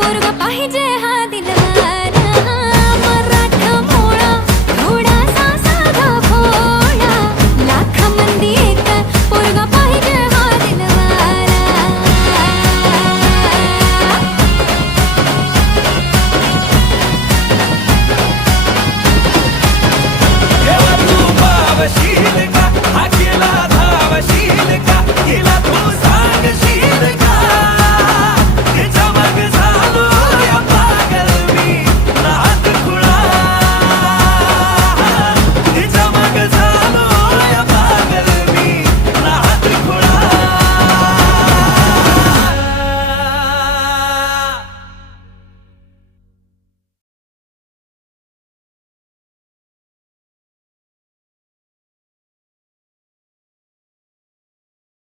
पोरग पाहिजे हा